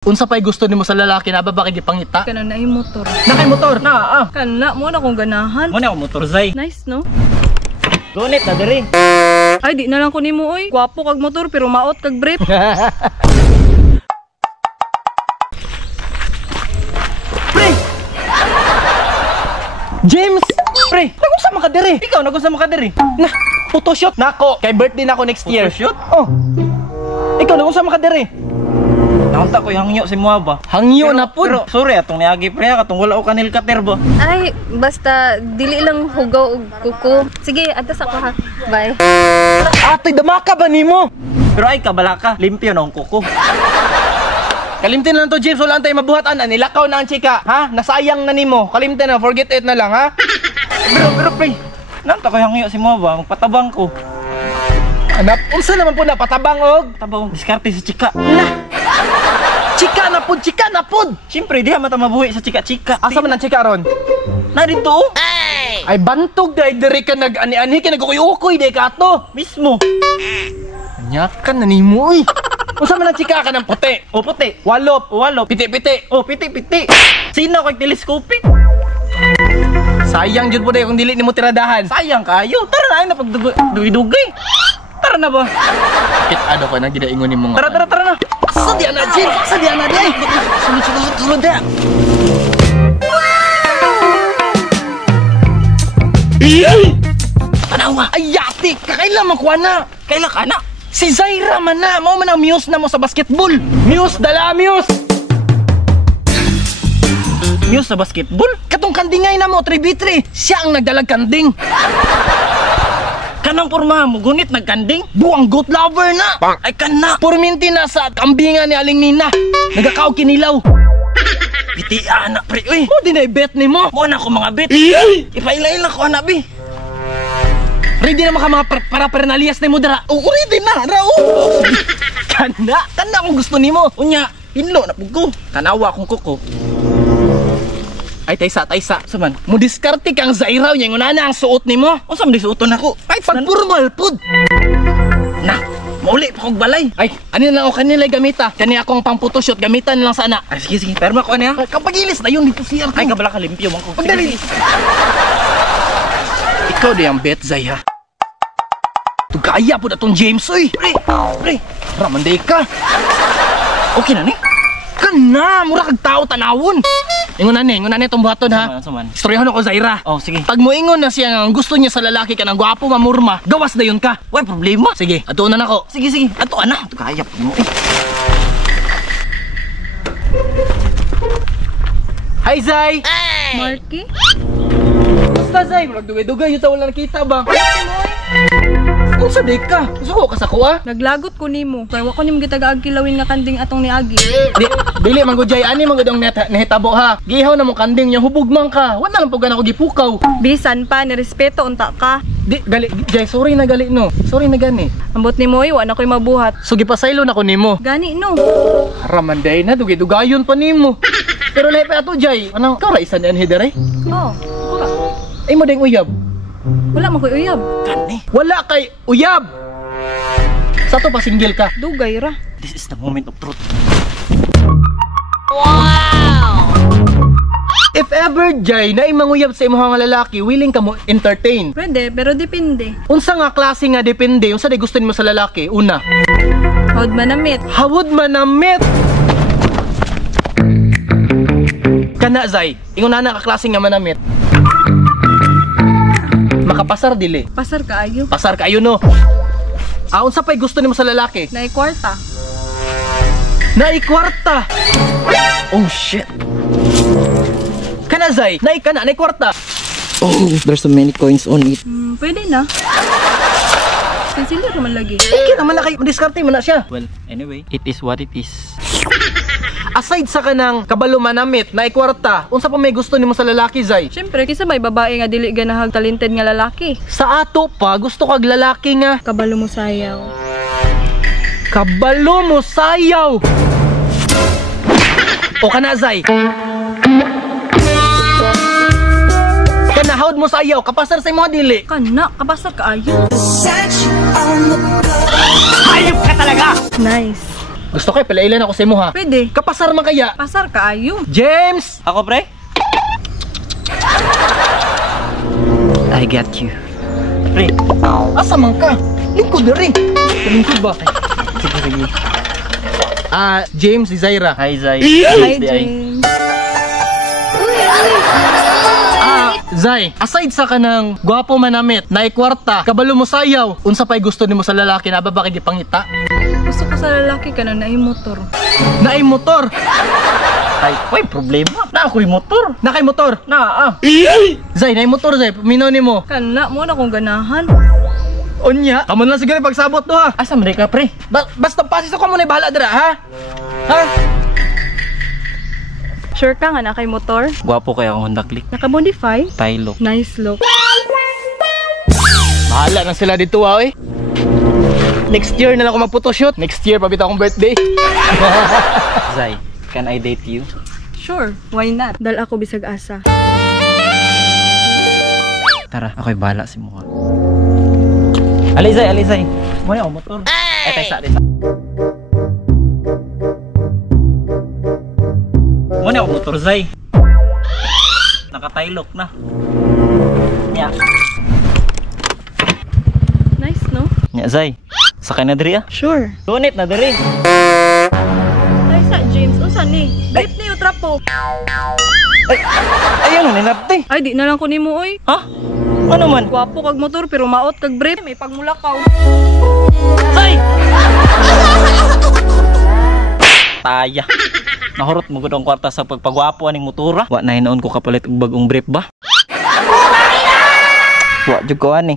Unsa pa'y gusto nimo sa lalaki na babae gipangita? Kana na yung motor. Nakay motor na Kana mo na kong ganahan. Mo na ako motor zay. Nice no? Gunit na diri. Ay di na lang ko nimo oy. Gwapo kag motor pero maot kag brief. Pre! James! Pre! Nag-usama ka diri. Ikaw nag-usama ka diri. Na, photoshoot nako. Kay birthday na ako next year. Photoshoot? Oh. Ikaw nag-usama ka diri. Naunta ko yung hangyo si Mua ba? Hangyo na pud. Pero sorry atong niagi pre katong wala ko kanil kater ba. Ay basta dili lang hugaw og kuko. Sige atas ako ha. Bye. Atoy damaka ba nimo? Pero ay kabala ka, limpyo na ang kuko. Kalimtin na lang to, James. Wala tayo mabuhatan. Nilakaw na ang chika. Ha? Nasayang na nimo. Kalimtin na. Forget it na lang, ha? Pero pre, naunta ko yung hangyo si Mua ba? Magpatabang ko. Anap, unsa naman po na patabang og? Tabang diskarte sa chika. Chika na pud, chika na pud. Siyempre di mata mabuhi sa chika-chika. Asa man ang chika ron? Na dito. Ay bantog dai diri ka nag-ani-ani ka nagkukuy-ukoy dai ka to. Mismo. Anyakan na nimo uy. Unsa man ang chika ka ng puti? O puti. Walop, Walop. piti-piti. O piti-piti. Sino kay telescopic? Sayang jud po dai kung dili nimo tiradahan. Sayang kayo. Tara na ay napagdugay-dugay. Tara na ba? Kit ado ko nang gidaingon nimo nga. Tara na. Asa di ana James? Asa di ana di? Sulod da. Tanawa, ayati, kakailan man kuha na. Kaila ka na. Si Zaira man na, mao man ang muse na mo sa basketball. Muse, dala muse. Muse sa basketball? Katong kandingay na mo, 3v3. Siya ang nagdalag kanding. Kanang porma mo, gunit nagkanding? Buang goat lover na. Ay kana. Purminti na sa kambingan ni Aling Nina. Nagakaw kinilaw. Piti anak pre, uy. Mo din ay bet ni mo. Mo na ko mga bit. Ipailay ko anak bi. Ready na mga para-pernalias ni mo dara. Oo, ready na, rao. Kana kung gusto nimo. Unya, hinlo na pug ko. Tanawa akong kuko. Ay taysa. Saman, Mo diskarte kang Zaira nya nguna na ang suot nimo. unsa man disuoton ako? Ay pag formal pud. Na, mauli pa kog balay. Ay, ano lang ako kanila gamita. Kani akong pang photoshoot gamitan lang sana. Ay sige, perma ko niya. Kapagilis na yun dito siya. Ay kabala ka limpyo man ko. Pagdali. Ikaw di ang bet, Zaya. Tugaya po na tong James, oy. Pre, ramanday ka. Okay na ni? Kana, mura kag tao tanawon. Ingon na ni itong buhaton ha. Saman. Istoryahan ako, Zaira. Oh, sige. Pag mo ingon na siya nga gusto niya sa lalaki ka ng gwapo mamurma, gawas na yun ka. Way problema. Sige, ato na nako. Sige. Ato ana, kaya mo. Hi, Zay. Marky? Basta, Zay. Magdugay-dugay yung wala nakita ba? Kung sa ka, gusto ka sa kuha. Naglagot ko nimo. Kaya wa ko nimo gitagaag kilawin nga kanding atong niagi. Dili man gud jay ani man gud ang nahitabo ha. Gihaw na mo kanding nya hubog man ka. Wa na lang pug ako gipukaw. Bisan pa ni respeto unta ka. Di gali jay sorry na gali no. Sorry na gani. Ambot nimo wa na koy mabuhat. So gipasaylo na ko nimo. Gani no. Ramanday na dugay-dugayon pa nimo. Pero lahi pa ato jay. Anong ka ra isa ni anhi dere? Oh. Ay mo ding uyab. Wala man koy uyab. Kani. Wala kay uyab. Sa to pa single ka. Dugay ra. This is the moment of truth. If ever jay na imanguyab sa imong nga lalaki, willing ka mo entertain. Pwede pero depende. Unsa nga klase nga depende, unsa day gusto nimo sa lalaki? Una, Howd manamit. hawod manamit. Kana Zay, ingon na ka klase nga manamit. Makapasar dili. Pasar kaayo. Pasar kayo no. Unsa pay gusto nimo sa lalaki? Nay kwarta. Naikwarta. Oh shit. Kana Zay, naikwarta. Oh, there's so many coins on it. Pwede na. Consider man lagi. Okay naman na kay diskarte man na siya. Well, anyway, it is what it is. Aside sa kanang kabalo manamit, naikwarta, unsa pa may gusto nimo sa lalaki Zay? Syempre kisa may babae nga dili ganahag talented nga lalaki. Sa ato pa, gusto kag lalaki nga Kabalo mo sayaw. kabalo mo sayaw. O kana Zay? Kanahawd mo sayaw, kapasar sa imong dili. Kana kapasar kaayo. Hayop ka talaga. Nice. Gusto kay palailan ako sa imo ha. Pwede. Kapasar man kaya. Pasar ka ayo. James! Ako, pre? I got you. Pre, Asa man ka? Lingkod na rin. Lingkod ba? sige, sige. James, si Zaira. Hi, Zay. Hi, James. Zay, aside sa kanang gwapo manamit, naikwarta, kabalo mo sayaw, unsa pa'y gusto nimo sa lalaki na babaki gipangita? Gusto ko sa lalaki ka na motor. Naay motor. Ay, may problema. Na ako'y motor. Nakay motor. Na, Zay, naay motor Zay. Minaw nimo. Kana mo na kong ganahan. Unya. Kamo na siguro pagsabot to ha. Asa man ka, pre? Basta pasis ako mo na bahala dira ha. Ha? Sure ka nga na kay motor? Gwapo kaya akong Honda Click. Naka-modify? Tailo. Nice look. Bahala na sila dito ha eh. Next year na lang ako mag-photoshoot. Next year pabitaw akong birthday. Zay, can I date you? Sure, why not? Dal ako bisag asa. Tara, ako'y bahala si Muha. Alizay, alizay. Muna ako motor. Ay, tayo sa. Muna ako motor, Zay. Nakataylok na. Nya. Nice, no? Nya, Zay. Sakay na diri ah. Sure. Tunit na diri. Ay sa James, unsa ni? Grip ni utrapo. Ayun, nilapte. Ay di na lang ko nimo oy. Ha? Ano man? Gwapo kag motor pero maot kag brief, may pagmulakaw. Zay! Taya. Nahurot mo gud ang kwarta sa pagpagwapo aning motora. Wa na hinoon ko kapalit og bagong brief ba? Wa jud ko ani.